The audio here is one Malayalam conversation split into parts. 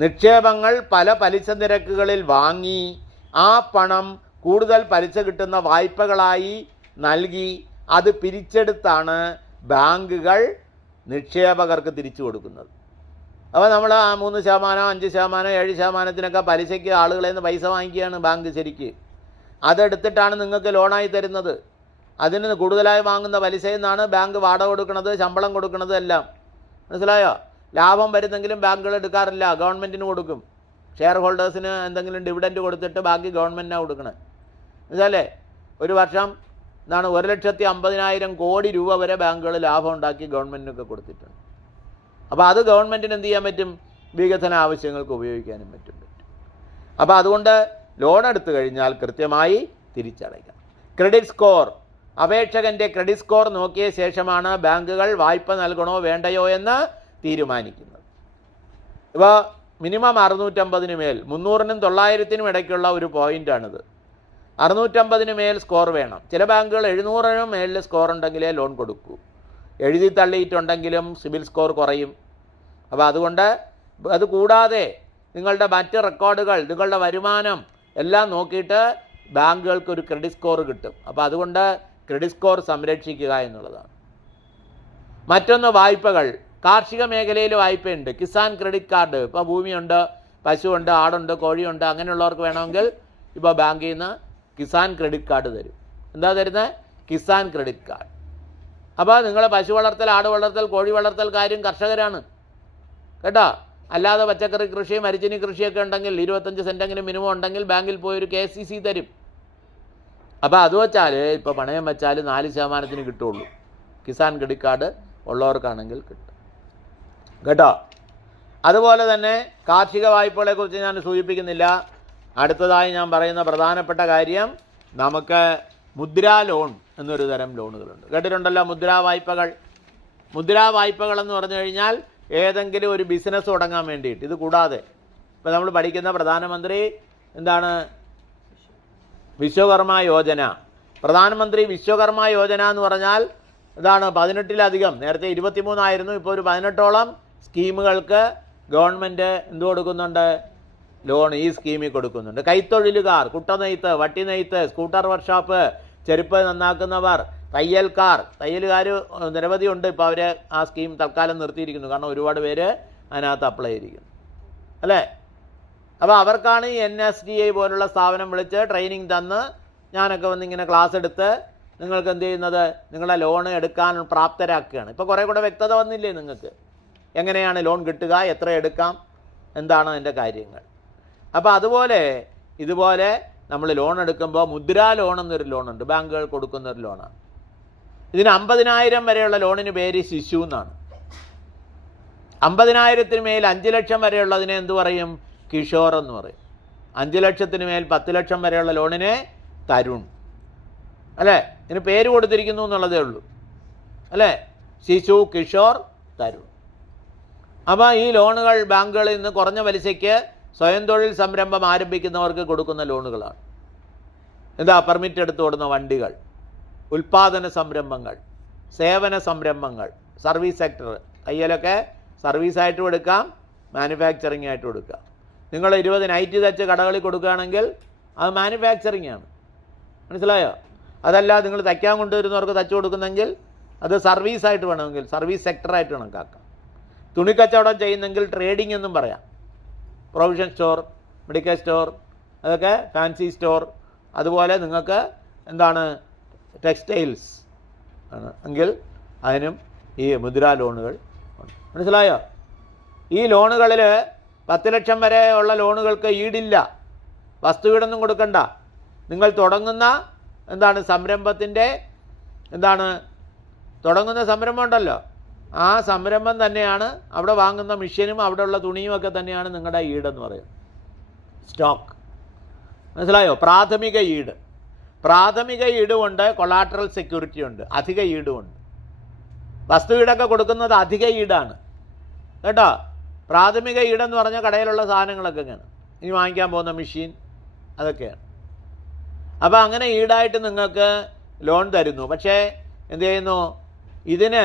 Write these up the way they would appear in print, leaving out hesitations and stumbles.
നിക്ഷേപങ്ങൾ പല പലിശ നിരക്കുകളിൽ വാങ്ങി ആ പണം കൂടുതൽ പലിശ കിട്ടുന്ന വായ്പകളായി നൽകി അത് പിരിച്ചെടുത്താണ് ബാങ്കുകൾ നിക്ഷേപകർക്ക് തിരിച്ചു കൊടുക്കുന്നത്. അപ്പോൾ നമ്മൾ ആ 3%, 5%, 7% പലിശയ്ക്ക് ആളുകളിൽ നിന്ന് പൈസ വാങ്ങിക്കുകയാണ് ബാങ്ക് ശരിക്ക്. അതെടുത്തിട്ടാണ് നിങ്ങൾക്ക് ലോണായി തരുന്നത്. അതിന് കൂടുതലായി വാങ്ങുന്ന പലിശയിൽ നിന്നാണ് ബാങ്ക് വാടക കൊടുക്കുന്നത്, ശമ്പളം കൊടുക്കുന്നത് എല്ലാം. മനസ്സിലായോ? ലാഭം വരുന്നെങ്കിലും ബാങ്കുകൾ എടുക്കാറില്ല, ഗവൺമെൻറ്റിന് കൊടുക്കും. ഷെയർ ഹോൾഡേഴ്സിന് എന്തെങ്കിലും ഡിവിഡൻറ്റ് കൊടുത്തിട്ട് ബാക്കി ഗവൺമെൻറ്റിനാണ് കൊടുക്കണത്. മനസ്സിലല്ലേ? ഒരു വർഷം 1,50,000 കോടി രൂപ വരെ ബാങ്കുകൾ ലാഭം ഉണ്ടാക്കി ഗവൺമെൻറ്റിനൊക്കെ കൊടുത്തിട്ടുണ്ട്. അപ്പോൾ അത് ഗവൺമെൻറ്റിന് എന്ത് ചെയ്യാൻ പറ്റും? വികസന ആവശ്യങ്ങൾക്ക് ഉപയോഗിക്കാനും പറ്റും. അപ്പോൾ അതുകൊണ്ട് ലോൺ എടുത്തു കഴിഞ്ഞാൽ കൃത്യമായി തിരിച്ചടയ്ക്കണം. ക്രെഡിറ്റ് സ്കോർ, അപേക്ഷകൻ്റെ ക്രെഡിറ്റ് സ്കോർ നോക്കിയ ശേഷമാണ് ബാങ്കുകൾ വായ്പ നൽകണോ വേണ്ടയോ എന്ന് തീരുമാനിക്കുന്നത്. ഇപ്പോൾ മിനിമം 650 മേൽ, 300-നും 900-നും ഇടയ്ക്കുള്ള ഒരു പോയിൻ്റാണിത്. 650 മേൽ സ്കോർ വേണം. ചില ബാങ്കുകൾ 700-നും മേലിൽ സ്കോർ ഉണ്ടെങ്കിലേ ലോൺ കൊടുക്കൂ. എഴുതി തള്ളിയിട്ടുണ്ടെങ്കിലും സിബിൽ സ്കോർ കുറയും. അപ്പോൾ അതുകൊണ്ട് അത് കൂടാതെ നിങ്ങളുടെ മറ്റ് റെക്കോർഡുകൾ, നിങ്ങളുടെ വരുമാനം എല്ലാം നോക്കിയിട്ട് ബാങ്കുകൾക്ക് ഒരു ക്രെഡിറ്റ് സ്കോർ കിട്ടും. അപ്പോൾ അതുകൊണ്ട് ക്രെഡിറ്റ് സ്കോർ സംരക്ഷിക്കുക എന്നുള്ളതാണ്. മറ്റൊന്ന് വായ്പകൾ. കാർഷിക മേഖലയിൽ വായ്പയുണ്ട്. Kisan credit card. ഇപ്പോൾ ഭൂമിയുണ്ട്, പശുവുണ്ട്, ആടുണ്ട്, കോഴിയുണ്ട്, അങ്ങനെയുള്ളവർക്ക് വേണമെങ്കിൽ ഇപ്പോൾ ബാങ്കിൽ നിന്ന് കിസാൻ ക്രെഡിറ്റ് കാർഡ് തരും. എന്താ തരുന്നത്? Kisan credit card. അപ്പോൾ നിങ്ങൾ പശു വളർത്തൽ, ആട് വളർത്തൽ, കോഴി വളർത്തൽ കാര്യം കർഷകരാണ് കേട്ടോ. അല്ലാതെ പച്ചക്കറി കൃഷി, മരിച്ചിനി കൃഷിയൊക്കെ ഉണ്ടെങ്കിൽ 25 സെൻറ്റെങ്കിലും മിനിമം ഉണ്ടെങ്കിൽ ബാങ്കിൽ പോയി ഒരു KCC തരും. അപ്പോൾ അത് വെച്ചാൽ ഇപ്പോൾ പണയം വെച്ചാൽ 4% കിട്ടുള്ളൂ. കിസാൻ ക്രെഡിറ്റ് കാർഡ് ഉള്ളവർക്കാണെങ്കിൽ കിട്ടും കേട്ടോ. അതുപോലെ തന്നെ കാർഷിക വായ്പകളെക്കുറിച്ച് ഞാൻ സൂചിപ്പിക്കുന്നില്ല. അടുത്തതായി ഞാൻ പറയുന്ന പ്രധാനപ്പെട്ട കാര്യം, നമുക്ക് മുദ്രാ ലോൺ എന്നൊരു തരം ലോണുകളുണ്ട്. കേട്ടിട്ടുണ്ടല്ലോ മുദ്രാ വായ്പകൾ. മുദ്രാ വായ്പകളെന്ന് പറഞ്ഞു കഴിഞ്ഞാൽ ഏതെങ്കിലും ഒരു ബിസിനസ് തുടങ്ങാൻ വേണ്ടിയിട്ട്. ഇത് കൂടാതെ ഇപ്പോൾ നമ്മൾ പഠിക്കുന്ന പ്രധാനമന്ത്രി എന്താണ്, വിശ്വകർമ്മ യോജന. പ്രധാനമന്ത്രി വിശ്വകർമ്മ യോജന എന്ന് പറഞ്ഞാൽ ഇതാണ് 18-ലധികം, നേരത്തെ 23 ആയിരുന്നു, ഇപ്പോൾ ഒരു 18ഓളം സ്കീമുകൾക്ക് ഗവൺമെൻറ് എന്ത് കൊടുക്കുന്നുണ്ട്? ലോൺ ഈ സ്കീമിൽ കൊടുക്കുന്നുണ്ട്. കൈത്തൊഴിലുകാർ, കുട്ടനെയ്ത്ത്, വട്ടിനെയ്ത്ത്, സ്കൂട്ടർ വർക്ക്ഷോപ്പ്, ചെരുപ്പ് നന്നാക്കുന്നവർ, തയ്യലുകാർ നിരവധി ഉണ്ട്. ഇപ്പോൾ അവർ ആ സ്കീം തൽക്കാലം നിർത്തിയിരിക്കുന്നു. കാരണം ഒരുപാട് പേര് അതിനകത്ത് അപ്ലൈ ചെയ്തിരിക്കുന്നു അല്ലേ. അപ്പോൾ അവർക്കാണ് ഈ NSDI പോലുള്ള സ്ഥാപനം വിളിച്ച് ട്രെയിനിങ് തന്ന് ഞാനൊക്കെ വന്ന് ഇങ്ങനെ ക്ലാസ് എടുത്ത് നിങ്ങൾക്ക് എന്ത് ചെയ്യുന്നത്, നിങ്ങളെ ലോൺ എടുക്കാൻ പ്രാപ്തരാക്കുകയാണ്. ഇപ്പോൾ കുറേ കൂടെ വ്യക്തത വന്നില്ലേ നിങ്ങൾക്ക്? എങ്ങനെയാണ് ലോൺ കിട്ടുക, എത്ര എടുക്കാം, എന്താണ് അതിൻ്റെ കാര്യങ്ങൾ. അപ്പോൾ അതുപോലെ ഇതുപോലെ നമ്മൾ ലോൺ എടുക്കുമ്പോൾ മുദ്രാ ലോൺ എന്നൊരു ലോണുണ്ട്, ബാങ്കുകൾ കൊടുക്കുന്നൊരു ലോണാണ്. ഇതിന് 50,000 വരെയുള്ള ലോണിന് പേര് ശിശു എന്നാണ്. 50,000-ന് മേൽ 5 ലക്ഷം വരെയുള്ളതിനെ എന്ത് പറയും? കിഷോർ എന്ന് പറയും. 5 ലക്ഷത്തിന് മേൽ 10 ലക്ഷം വരെയുള്ള ലോണിനെ തരുൺ അല്ലേ. ഇതിന് പേര് കൊടുത്തിരിക്കുന്നു എന്നുള്ളതേ ഉള്ളൂ അല്ലേ. ശിശു, കിഷോർ, തരുൺ. അപ്പോൾ ഈ ലോണുകൾ ബാങ്കുകളിൽ നിന്ന് കുറഞ്ഞ പലിശയ്ക്ക് സ്വയം തൊഴിൽ സംരംഭം ആരംഭിക്കുന്നവർക്ക് കൊടുക്കുന്ന ലോണുകളാണ്. എന്താ? പെർമിറ്റ് എടുത്ത് ഓടുന്ന വണ്ടികൾ, ഉൽപ്പാദന സംരംഭങ്ങൾ, സേവന സംരംഭങ്ങൾ, സർവീസ് സെക്ടർ. തയ്യലൊക്കെ സർവീസായിട്ടും എടുക്കാം, മാനുഫാക്ചറിങ് ആയിട്ടും എടുക്കാം. നിങ്ങൾ 20 നൈറ്റ് തച്ച് കടകളിൽ കൊടുക്കുകയാണെങ്കിൽ അത് മാനുഫാക്ചറിങ് ആണ്. മനസ്സിലായോ? അതല്ല നിങ്ങൾ തയ്ക്കാൻ കൊണ്ടുവരുന്നവർക്ക് തച്ചു കൊടുക്കുന്നെങ്കിൽ അത് സർവീസായിട്ട് വേണമെങ്കിൽ സർവീസ് സെക്ടറായിട്ട് കണക്കാക്കാം. തുണിക്കച്ചവടം ചെയ്യുന്നെങ്കിൽ ട്രേഡിംഗ് എന്നും പറയാം. പ്രൊവിഷൻ സ്റ്റോർ, മെഡിക്കൽ സ്റ്റോർ, അതൊക്കെ ഫാൻസി സ്റ്റോർ. അതുപോലെ നിങ്ങൾക്ക് എന്താണ് ടെക്സ്റ്റൈൽസ് ആണ് എങ്കിൽ അതിനും ഈ മുദ്രാ ലോണുകൾ ഉണ്ട്. മനസ്സിലായോ? ഈ ലോണുകളിൽ 10 ലക്ഷം വരെ ഉള്ള ലോണുകൾക്ക് ഈടില്ല, വസ്തു ഈടൊന്നും കൊടുക്കണ്ട. നിങ്ങൾ തുടങ്ങുന്ന സംരംഭത്തിൻ്റെ തുടങ്ങുന്ന സംരംഭം ഉണ്ടല്ലോ, ആ സംരംഭം തന്നെയാണ് അവിടെ വാങ്ങുന്ന മെഷീനും അവിടെയുള്ള തുണിയും ഒക്കെ തന്നെയാണ് നിങ്ങളുടെ ഈടെന്ന് പറയുന്നത്, സ്റ്റോക്ക്. മനസ്സിലായോ? പ്രാഥമിക ഈട്. പ്രാഥമിക ഈടുമുണ്ട്, കൊളാട്രൽ സെക്യൂരിറ്റി ഉണ്ട്, അധിക ഈടുമുണ്ട്. വസ്തു ഈടൊക്കെ കൊടുക്കുന്നത് അധിക ഈടാണ് കേട്ടോ. പ്രാഥമിക ഈടെന്ന് പറഞ്ഞാൽ കടയിലുള്ള സാധനങ്ങളൊക്കെ ഇങ്ങനെ ഇനി വാങ്ങിക്കാൻ പോകുന്ന മെഷീൻ അതൊക്കെയാണ്. അപ്പോൾ അങ്ങനെ ഈടായിട്ട് നിങ്ങൾക്ക് ലോൺ തരുന്നു. പക്ഷേ എന്ത് ചെയ്യുന്നു? ഇതിന്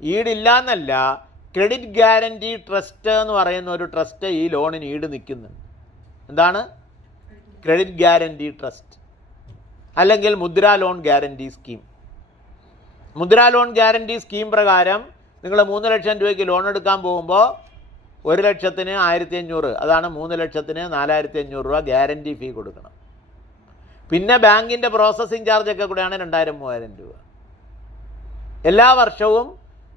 ഈടില്ല എന്നല്ല, ക്രെഡിറ്റ് ഗ്യാരണ്ടി ട്രസ്റ്റ് എന്ന് പറയുന്ന ഒരു ട്രസ്റ്റ് ഈ ലോണിന് ഈട് നിൽക്കുന്നുണ്ട്. എന്താണ്? ക്രെഡിറ്റ് ഗ്യാരണ്ടി ട്രസ്റ്റ് അല്ലെങ്കിൽ Mudra loan guarantee scheme. Mudra loan guarantee scheme പ്രകാരം നിങ്ങൾ 3 ലക്ഷം രൂപയ്ക്ക് ലോൺ എടുക്കാൻ പോകുമ്പോൾ 1 ലക്ഷത്തിന് 1500, അതാണ് 3 ലക്ഷത്തിന് 4500 രൂപ ഗ്യാരണ്ടി ഫീ കൊടുക്കണം. പിന്നെ ബാങ്കിൻ്റെ പ്രോസസ്സിങ് ചാർജൊക്കെ കൂടെയാണ് 2000-3000 രൂപ. എല്ലാ വർഷവും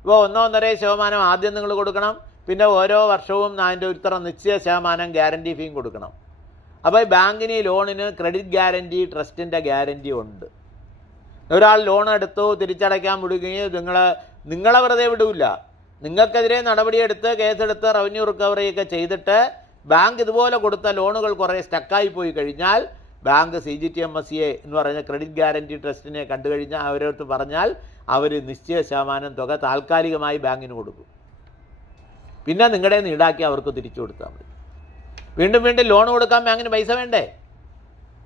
ഇപ്പോൾ 1-1.5% ആദ്യം നിങ്ങൾ കൊടുക്കണം. പിന്നെ ഓരോ വർഷവും അതിൻ്റെ ഇത്ര നിശ്ചയ ശതമാനം ഗ്യാരണ്ടി ഫീയും കൊടുക്കണം. അപ്പോൾ ഈ ബാങ്കിന് ഈ ലോണിന് ക്രെഡിറ്റ് ഗ്യാരണ്ടി ട്രസ്റ്റിൻ്റെ ഗ്യാരണ്ടി ഉണ്ട്. ഒരാൾ ലോൺ എടുത്തു തിരിച്ചടയ്ക്കാൻ വിടുകയും നിങ്ങളെ വെറുതെ വിടില്ല, നിങ്ങൾക്കെതിരെ നടപടിയെടുത്ത് കേസെടുത്ത് റവന്യൂ റിക്കവറിയൊക്കെ ചെയ്തിട്ട് ബാങ്ക് ഇതുപോലെ കൊടുത്ത ലോണുകൾ കുറേ സ്റ്റക്കായി പോയി കഴിഞ്ഞാൽ ബാങ്ക് CGTMSE എന്ന് പറയുന്ന ക്രെഡിറ്റ് ഗ്യാരണ്ടി ട്രസ്റ്റിനെ കണ്ടു കഴിഞ്ഞാൽ അവരോട് പറഞ്ഞാൽ അവർ നിശ്ചയ ശതമാനം തുക താൽക്കാലികമായി ബാങ്കിന് കൊടുക്കും. പിന്നെ നിങ്ങളുടെ ഈടാക്കി അവർക്ക് തിരിച്ചു കൊടുത്താൽ മതി. വീണ്ടും വീണ്ടും ലോൺ കൊടുക്കാൻ ബാങ്കിന് പൈസ വേണ്ടേ?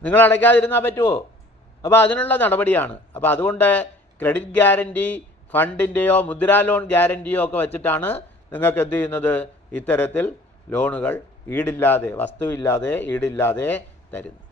നിങ്ങൾ അടയ്ക്കാതിരുന്നാൽ പറ്റുമോ? അപ്പോൾ അതിനുള്ള നടപടിയാണ്. അപ്പോൾ അതുകൊണ്ട് ക്രെഡിറ്റ് ഗ്യാരണ്ടി ഫണ്ടിൻ്റെയോ മുദ്രാ ലോൺ ഗ്യാരണ്ടിയോ ഒക്കെ വെച്ചിട്ടാണ് നിങ്ങൾക്ക് എന്ത് ചെയ്യുന്നത്? ഇത്തരത്തിൽ ലോണുകൾ ഈടില്ലാതെ, വസ്തുവില്ലാതെ ഈടില്ലാതെ തരുന്നു.